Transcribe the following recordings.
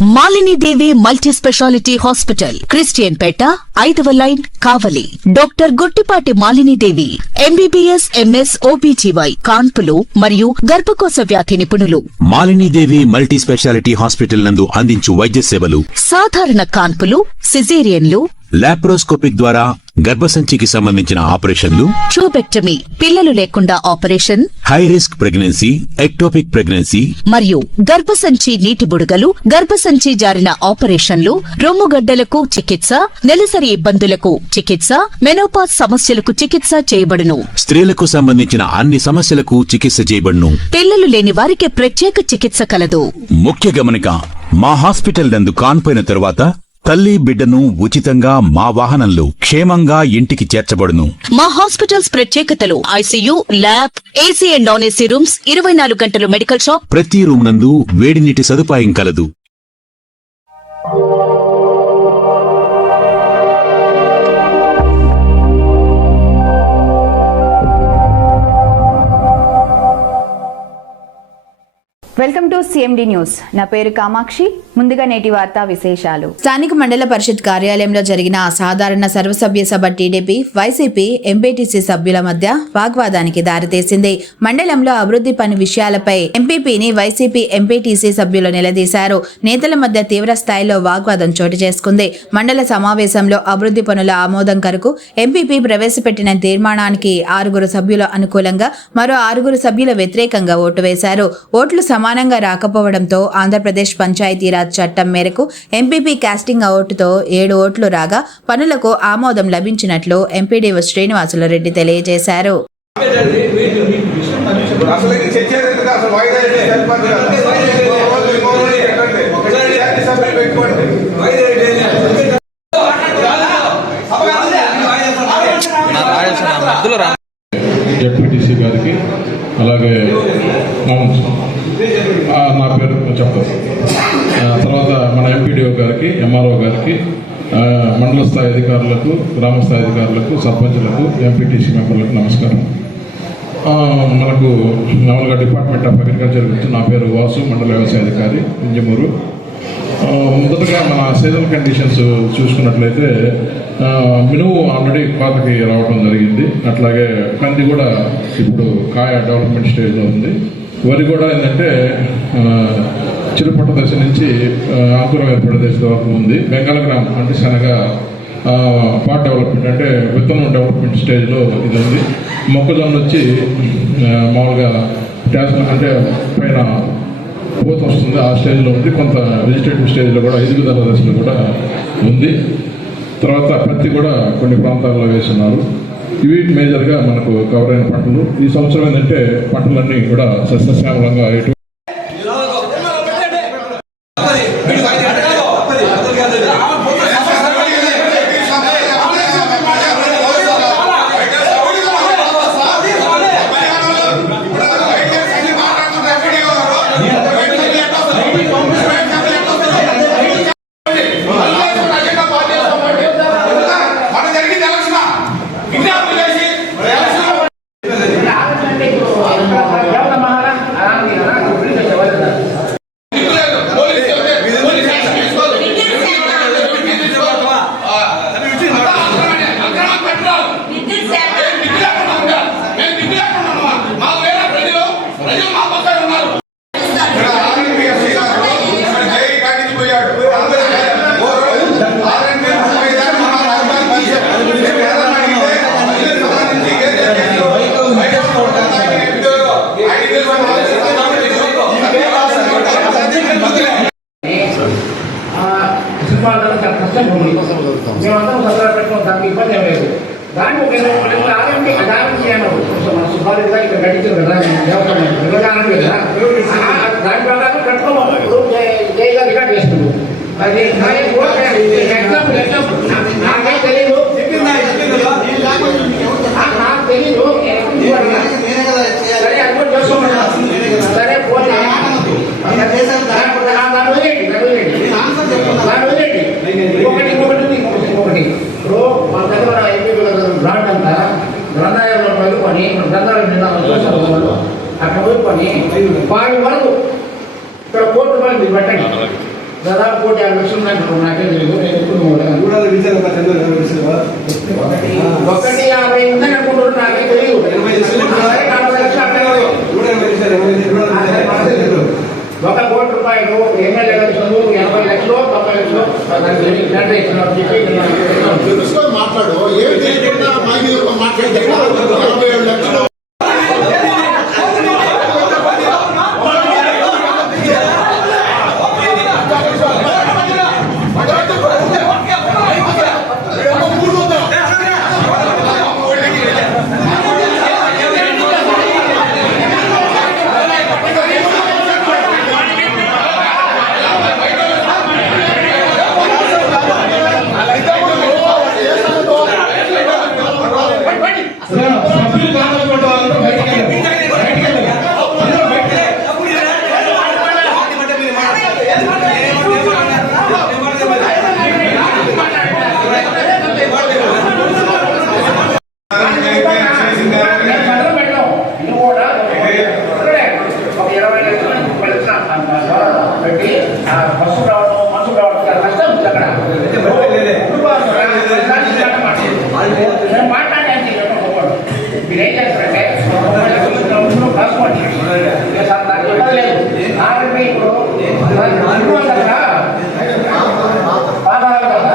Malini Devi multi speciality hospital, Christian Peta, 5వ line, Kavali. Doctor Guttipati Malinidevi, MBBS, MS, OBGY, కాన్పులు మరియు గర్భకోశ వ్యాధి నిపుణులు. మాలినీదేవి మల్టీ స్పెషాలిటీ హాస్పిటల్ నందు అందించు వైద్య సేవలు: సాధారణ కాన్పులు, సిజేరియన్లు, లాప్రోస్కోపిక్ ద్వారా గర్భసంచికి సంబంధించిన ఆపరేషన్లు, ట్యూబెక్టమీ, పిల్లలు లేకుండా operation, high risk pregnancy, ectopic pregnancy మరియు గర్భసంచి నీటి బుడగలు, గర్భసంచి జారిన ఆపరేషన్లు, రొమ్ముగడ్డలకు చికిత్స, నెలసరి ఇబ్బందులకు చికిత్స, మెనోపాజ్ సమస్యలకు చికిత్స చేయబడును. స్త్రీలకు సంబంధించిన అన్ని సమస్యలకు చికిత్స చేయబడును. పిల్లలు లేని వారికి ప్రత్యేక చికిత్స కలదు. ముఖ్య గమనిక: మా హాస్పిటల్ నందు కాన్పోయిన తరువాత తల్లి బిడ్డను ఉచితంగా మా వాహనంలో క్షేమంగా ఇంటికి చేర్చబడును. మా హాస్పిటల్స్ ప్రత్యేకతలు: ICU, lab, AC and non AC rooms, 24 గంటలు మెడికల్ షాప్, ప్రతి రూమ్ నందు వేడి నీటి సదుపాయం కలదు. Welcome to CMD news. నా పేరు కామాక్షి. ముందుగా నేటి వార్తా విశేషాలు. స్థానిక మండల పరిషత్ కార్యాలయంలో జరిగిన సాధారణ సర్వసభ్య సభ టీడీపీ, వైసీపీ, ఎంపీటీసీ సభ్యుల మధ్య వాగ్వాదానికి దారితీసింది. మండలంలో అభివృద్ధి పని విషయాలపై ఎంపీపీని వైసీపీ, ఎంపీటీసీ సభ్యులు నిలదీశారు. నేతల మధ్య తీవ్ర స్థాయిలో వాగ్వాదం చోటు చేసుకుంది. మండల సమావేశంలో అభివృద్ధి పనుల ఆమోదం కొరకు ఎంపీపీ ప్రవేశపెట్టిన తీర్మానానికి 6 సభ్యులు అనుకూలంగా, మరో 6 సభ్యులు వ్యతిరేకంగా ఓటు వేశారు. ఓట్లు సమానంగా రాకపోవడంతో ఆంధ్రప్రదేశ్ పంచాయతీరాజ్ చట్టం మేరకు ఎంపీపీ కాస్టింగ్ ఓటుతో 7 ఓట్లు రాగా పనులకు ఆమోదం లభించినట్లు ఎంపీడీఓ శ్రీనివాసులు రెడ్డి తెలియజేశారు. జెడ్పీటీసీ గారికి, అలాగే నా పేరు చెప్తాను, తర్వాత మన ఎంపీడీఓ గారికి, ఎంఆర్ఓ గారికి, మండల స్థాయి అధికారులకు, గ్రామ స్థాయి అధికారులకు, సర్పంచులకు, ఎంపీటీసీ మెంబర్లకు నమస్కారం. మనకు మామూలుగా డిపార్ట్మెంట్ ఆఫ్ అగ్రికల్చర్ గురించి నా పేరు వాసు, మండల వ్యవసాయ అధికారి, ఇంజమూరు. మొదటగా మన సీజన్ కండిషన్స్ చూసుకున్నట్లయితే మినుము ఆల్రెడీ కోతకి రావడం జరిగింది. అట్లాగే కంది కూడా ఇప్పుడు కాయ డెవలప్మెంట్ స్టేజ్లో ఉంది. వరి కూడా ఏంటంటే చిరుపట్ట దశ నుంచి అంకురం ఏర్పడే దశ వరకు ఉంది. బెంగాలగ్రామ్ అంటే శనగ పార్ట్ డెవలప్మెంట్ అంటే విత్తనం డెవలప్మెంట్ స్టేజ్లో ఇది ఉంది. మొక్కజొన్న వచ్చి మామూలుగా అంటే పైన పూత వస్తుంది, ఆ స్టేజ్లో ఉంది. కొంత వెజిటేటివ్ స్టేజ్లో కూడా ఎదుగుదల దశలో కూడా ఉంది. తర్వాత పత్తి కూడా కొన్ని ప్రాంతాల్లో వేస్తున్నారు. ఇవి మేజర్గా మనకు కవర్ అయిన పంటలు. ఈ సంవత్సరం ఏంటంటే పంటలన్నీ కూడా సస్యశ్యామలంగా మేమందరం సరదా పెట్టుకున్నాం. దానికి ఇబ్బంది ఏం లేదు. దాన్ని ఒక ఆదాయం చేయను సుబ్బారెడ్డిగా ఇక్కడ గడిచారు కదా, వివరాలు కదా, దాని ప్రకారం కట్టుకోవాలి. ఇప్పుడు జైగా రికార్డ్ చేస్తున్నాడు. అది ఎగ్జాంపుల్ నాకే తెలియదు, నాకు తెలీదు. సరే అనుకోని చేసుకోమన్నా, సరే పోనీ ఒకటి ఇప్పుడు మన దగ్గర ఎంపీ బ్రాండ్ అంతా గ్రంథాలయంలో చదువుకొని గ్రంథాలయం అక్కడ చదువుకొని 10 వరకు ఇక్కడ కోర్టు రూపాయలు పెట్టండి. దాదాపు 1,50,00,000 ఉన్నట్టు నాకే తెలియదు. నేను ఎప్పుడు రూరల్ విద్యలో 1,50,000 ఉందని అనుకుంటున్నాను, నాకే తెలియదు. 1,00,00,000 రూపాయలు ఎమ్మెల్యే లక్షలు 80,00,000 90,00,000 తెలుసుకొని మాట్లాడు. ఏమి తెలియకుండా మాట్లాడితే 47 లక్షలు సభ్యులు కావాలనుకుంటే వాళ్ళందరూ బయటికి వెళ్ళండి. పెట్టి బస్సు రావడం మనసు రావడం కష్టం అక్కడ మాట్లాడండి. మీరేం చేస్తారంటే రాసుకోండి. నాకు ఇవ్వలేదు ఆర్మీ ఇప్పుడు పాదాలు కదా,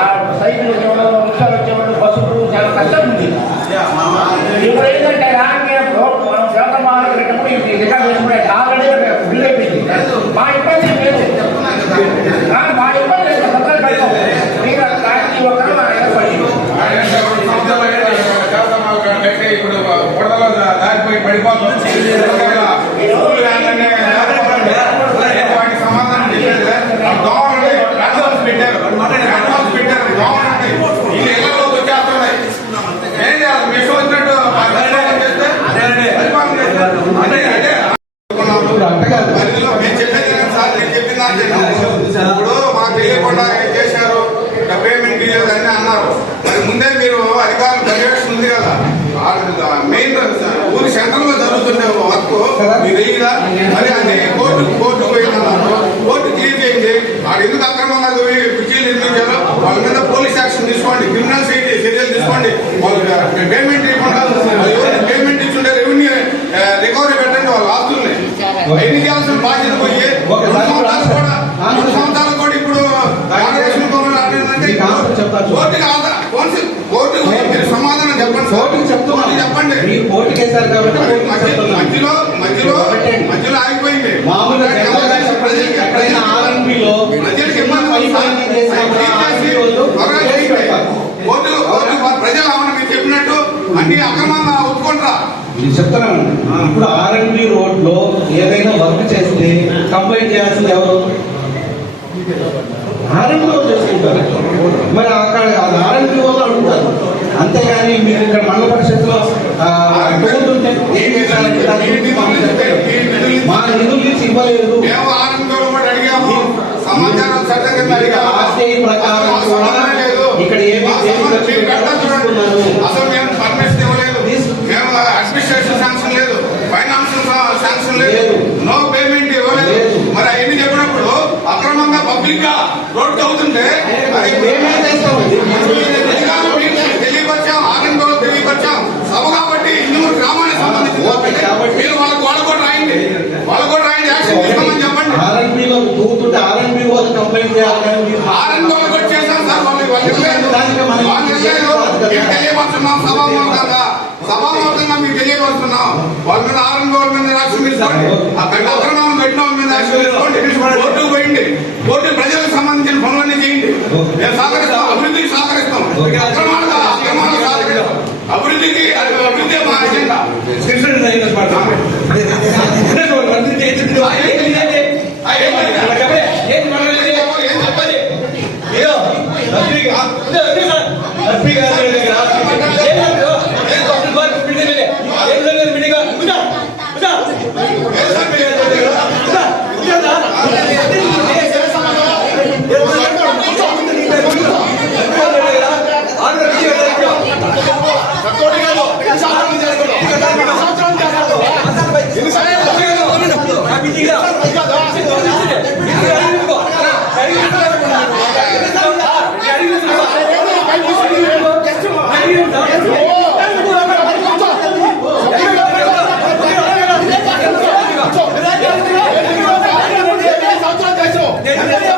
ఆ సైకిల్ వచ్చేవాళ్ళు రిక్షాలు వచ్చేవాళ్ళు బస్సులు చాలా కష్టం ఉంది. ఇప్పుడు ఏంటంటే రాజకీయంలో మనం వ్యవసాయ మార్గం పెట్టినప్పుడు రికార్డు చేసుకుంటే ఆల్రెడీ బిల్ అయిపోయింది. మా ఇబ్బంది లేదు, మా ఇబ్బంది లేదు. సత్తాలు పెడతాం మీరు రాజకీయ ఒక్కరు ఏర్పడి ఇప్పుడు బుడదలో దారిపోయి పడిపోతుంది. వాటికి సమాధానం చెప్పేది గవర్నమెంట్ పెట్టారు, గవర్నమెంట్ ఇది ఇళ్లలోకి వచ్చేస్తున్నాయి. ఏం చేయాలి? మీకు వచ్చినట్టు పరిధిలో మేము చెప్పేది సార్, నేను చెప్పిందా ఇప్పుడు మాకు తెలియకుండా ఏం చేశారు, పేమెంట్ ఇవ్వలేదు అని అన్నారు. మరి ముందే మీరు అధికారులు పర్యవేక్షణ ఉంది కదా, మెయిన్ ఊరి సెంటర్ లో జరుగుతుండే వర్క్ మీరు వేయదా? మరి అది కోర్టు పోయిందన్నారు, కోర్టు క్లియర్ చేయండి. వాడు ఎందుకు అక్రమంగా కుర్చీలు నిర్మించారు, వాళ్ళ మీద పోలీస్ యాక్షన్ తీసుకోండి, క్రిమినల్ చర్యలు తీసుకోండి. వాళ్ళు పేమెంట్ ఇవ్వకుండా పేమెంట్ ఇచ్చుంటే రెవెన్యూ రికవరీ పెట్టండి వాళ్ళ ఆస్తుల్ని. ఎన్ని చేయాల్సిన బాధ్యత పోయి 2 సంవత్సరాలు కూడా ఇప్పుడు కోర్టు మీరు సమాధానం చెప్పండి. చెప్పండి. మధ్యలో ఆగిపోయింది. ప్రజలు అవును మీరు చెప్పినట్టు అన్ని అక్రమంగా ఒప్పుకుంటారా? చెప్తున్నాను. ఇప్పుడు ఆర్ఎండ్బి రోడ్ లో ఏదైనా వర్క్ చేస్తే కంప్లైంట్ చేయాల్సింది ఎవరు? ఆర్ఎండ్బి వాళ్ళు చేసుకుంటారు. మరి అక్కడ ఆర్ఎండ్బి వాళ్ళు అడుగుతారు. అంతేగాని మీరు ఇక్కడ మండల పరిషత్లో మా నిధులు తీసి ఇవ్వలేదు. సమాచారం ఆర్టీఐ ప్రకారం ఇక్కడ ఏమీ అసలు మేము పర్మిషన్ ఇవ్వలేదు, మేము అడ్మినిస్ట్రేషన్ శాంక్షన్ లేదు, ఫైనాన్షియల్ శాంక్షన్ లేదు, నో పేమెంట్ ఇవ్వలేదు. మరి అవన్నీ చెప్పినప్పుడు అక్రమంగా పబ్లిక్ గా రోడ్డు అవుతుంటే తెలియపరిచాం, ఆనందంలో తెలియపరిచాం సభ కాబట్టి హిందూ గ్రామానికి సంబంధించి మీరు వాళ్ళ కూడా రాయండి, యాక్షన్ తీసుకోమని చెప్పండి. ఆర్ఎండ్బిలో దూతుంటే ఆర్ఎండ్బి వాళ్ళు కంప్లైంట్ చేయాలి. ఆనందంలో వచ్చేసాం సార్, తెలియపరుస్తున్నాం సభాముఖంగా మీకు తెలియపరుస్తున్నాం. వాళ్ళ మీద ఆరంభం మీద యాక్షన్ తీసుకోండి, అక్కడ అక్రమాలను పెట్టిన వాళ్ళ మీద యాక్షన్ తీసుకోండి. కోర్టుకు పోయింది, కోర్టు ప్రజలకు సంబంధించిన పనులన్నీ చేయండి. మేము సహకరిస్తాం, అభివృద్ధికి సహకరిస్తాం, అక్రమాలు సహకరిస్తాం. అభివృద్ధికి మా అజెండా. ఏం అధ్యక్షుడు